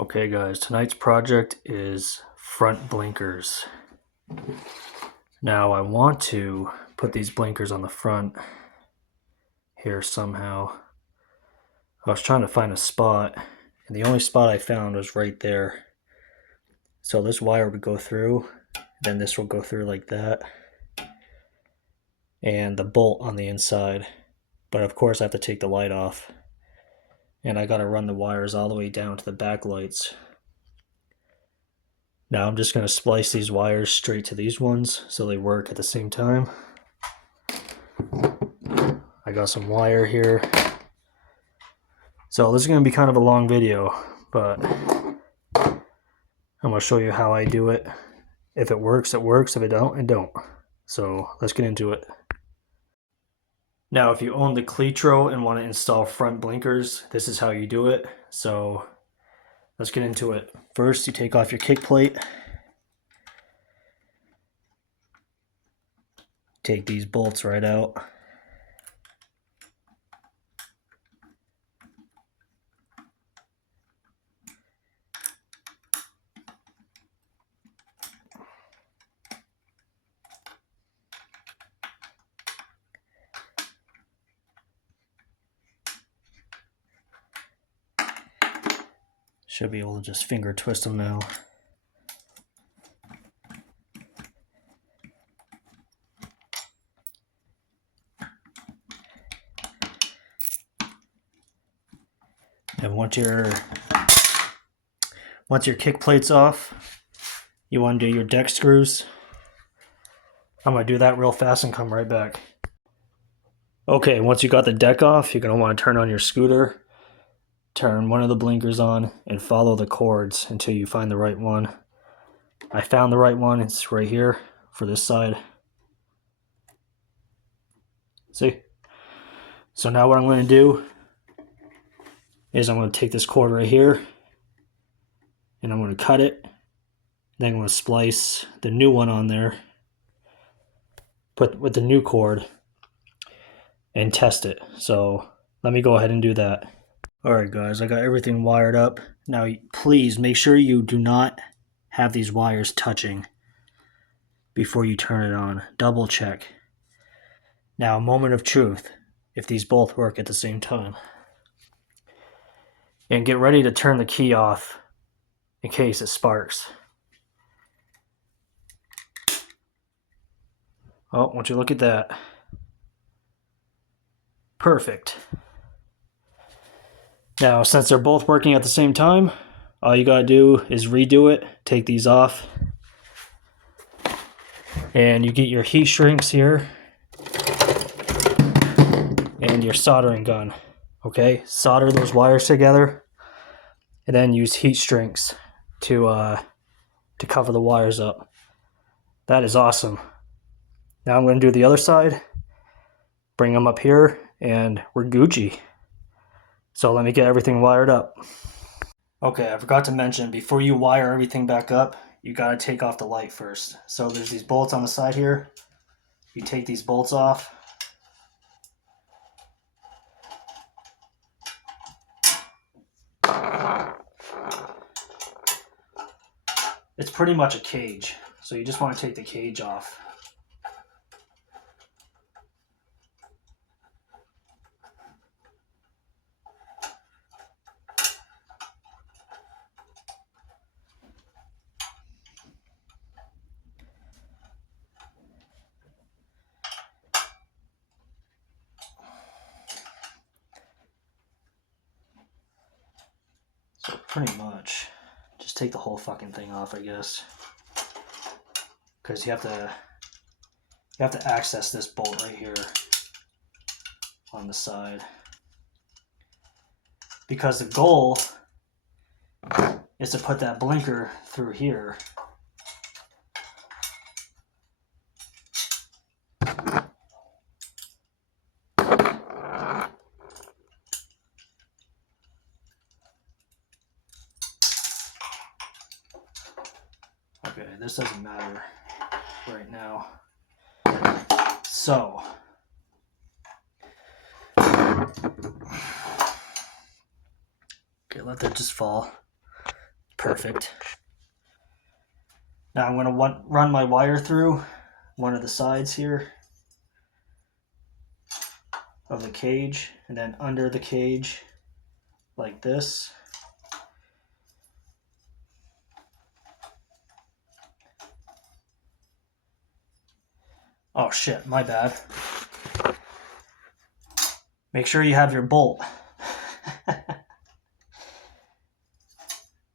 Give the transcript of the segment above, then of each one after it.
Okay guys, tonight's project is front blinkers. Now I want to put these blinkers on the front here somehow. I was trying to find a spot and the only spot I found was right there. So this wire would go through, then this will go through like that, and the bolt on the inside. But of course I have to take the light off, and I gotta run the wires all the way down to the back lights. Now I'm just going to splice these wires straight to these ones so they work at the same time. I got some wire here. So this is going to be kind of a long video, but I'm going to show you how I do it. If it works, it works. If it don't, it don't. So let's get into it. Now if you own the cl7 and want to install front blinkers, this is how you do it. So let's get into it. First, you take off your kick plate. Take these bolts right out. Should be able to just finger twist them now. And once your kick plate's off, you want to do your deck screws. I'm going to do that real fast and come right back. Okay, once you got the deck off, you're going to want to turn on your scooter, turn one of the blinkers on, and follow the cords until you find the right one. I found the right one. It's right here for this side. See? So now what I'm going to do is I'm going to take this cord right here and I'm going to cut it. Then I'm going to splice the new one on there, put with the new cord, and test it. So let me go ahead and do that. Alright guys, I got everything wired up. Now please make sure you do not have these wires touching before you turn it on. Double check. Now, a moment of truth, if these both work at the same time. And get ready to turn the key off in case it sparks. Oh, won't you look at that. Perfect. Now, since they're both working at the same time, all you gotta do is redo it, take these off, and you get your heat shrinks here, and your soldering gun. Okay, solder those wires together, and then use heat shrinks to cover the wires up. That is awesome. Now I'm gonna do the other side, bring them up here, and we're Gucci. So let me get everything wired up. Okay, I forgot to mention, before you wire everything back up, you gotta take off the light first. So there's these bolts on the side here. You take these bolts off. It's pretty much a cage, so you just want to take the cage off. So pretty much, just take the whole fucking thing off, I guess. Because you have to access this bolt right here on the side. Because the goal is to put that blinker through here. Okay, this doesn't matter right now. So, okay, let that just fall. perfect. Now I'm going to run my wire through one of the sides here of the cage, and then under the cage like this. Oh shit, my bad. Make sure you have your bolt.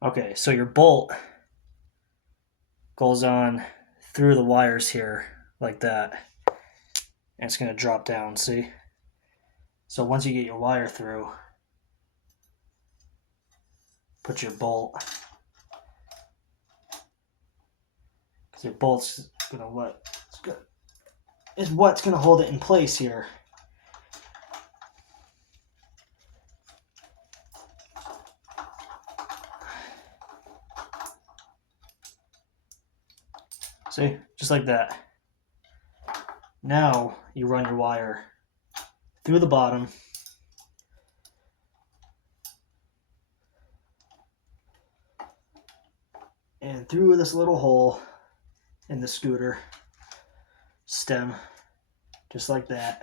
Okay, so your bolt goes on through the wires here like that, and it's going to drop down, see? So once you get your wire through, put your bolt, because your bolt's going to is what's going to hold it in place here. See, just like that. Now you run your wire through the bottom, and through this little hole in the scooter stem, just like that.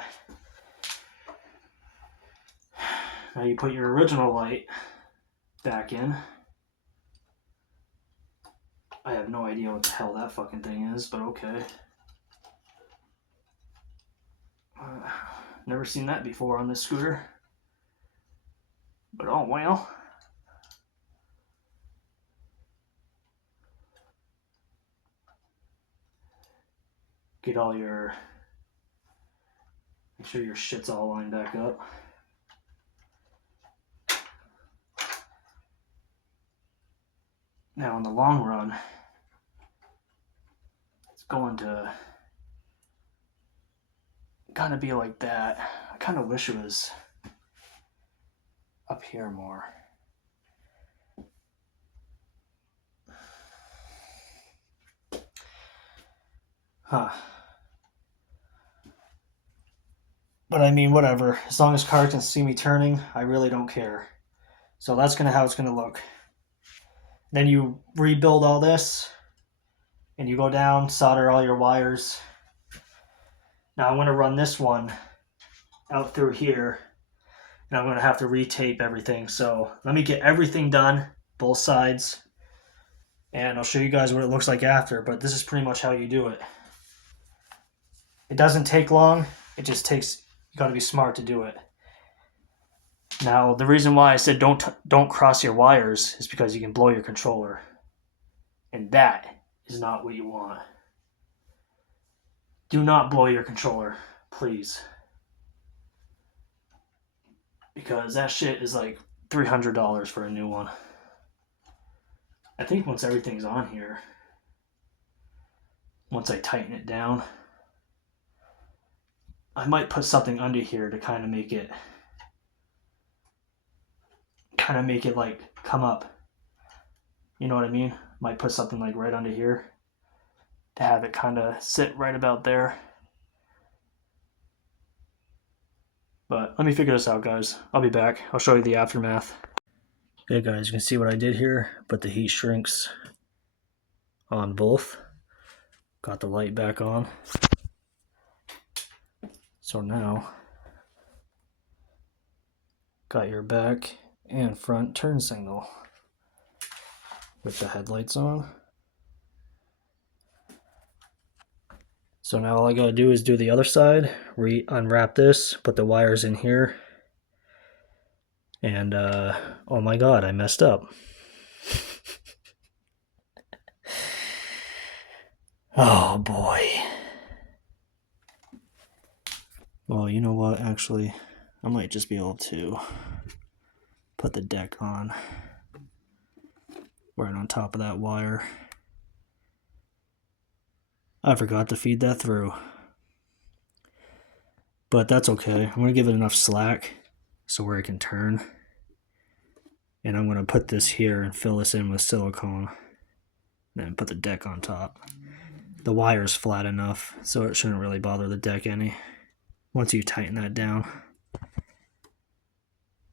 Now you put your original light back in. I have no idea what the hell that fucking thing is, but okay. Never seen that before on this scooter. But oh well. Get all your... Make sure your shit's all lined back up. Now in the long run, it's going to kind of be like that. I kind of wish it was up here more. Huh. But I mean, whatever. As long as cars can see me turning, I really don't care. So that's kind of how it's going to look. Then you rebuild all this, and you go down, solder all your wires. Now I'm going to run this one out through here, and I'm going to have to retape everything. So let me get everything done, both sides, and I'll show you guys what it looks like after. But this is pretty much how you do it. It doesn't take long. It just takes, you got to be smart to do it. Now, the reason why I said don't cross your wires is because you can blow your controller. And that is not what you want. Do not blow your controller, please. Because that shit is like $300 for a new one. I think once everything's on here, once I tighten it down, I might put something under here to kind of make it like come up. You know what I mean? Might put something like right under here to have it kind of sit right about there. But let me figure this out, guys. I'll be back. I'll show you the aftermath. Okay, guys, you can see what I did here. Put the heat shrinks on both. Got the light back on. So now, got your back and front turn signal with the headlights on. So now all I gotta do is do the other side, unwrap this, put the wires in here, and oh my god, I messed up. Oh boy. Well, you know what, actually, I might just be able to put the deck on right on top of that wire. I forgot to feed that through. But that's okay. I'm going to give it enough slack so where it can turn. And I'm going to put this here and fill this in with silicone. Then put the deck on top. The wire's flat enough, so it shouldn't really bother the deck any. Once you tighten that down.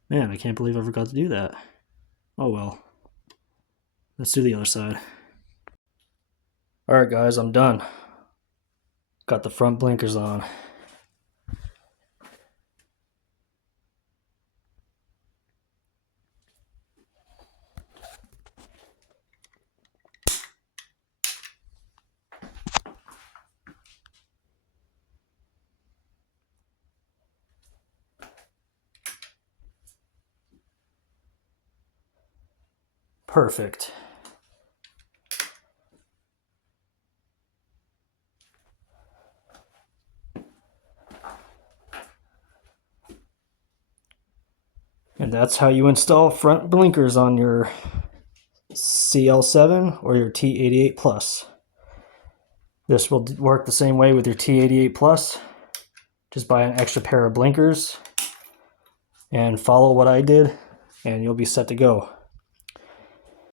Man, I can't believe I forgot to do that. Oh well. Let's do the other side. Alright guys, I'm done. Got the front blinkers on. Perfect. And that's how you install front blinkers on your cl7 or your t88 plus. This will work the same way with your t88 plus. Just buy an extra pair of blinkers and follow what I did and you'll be set to go.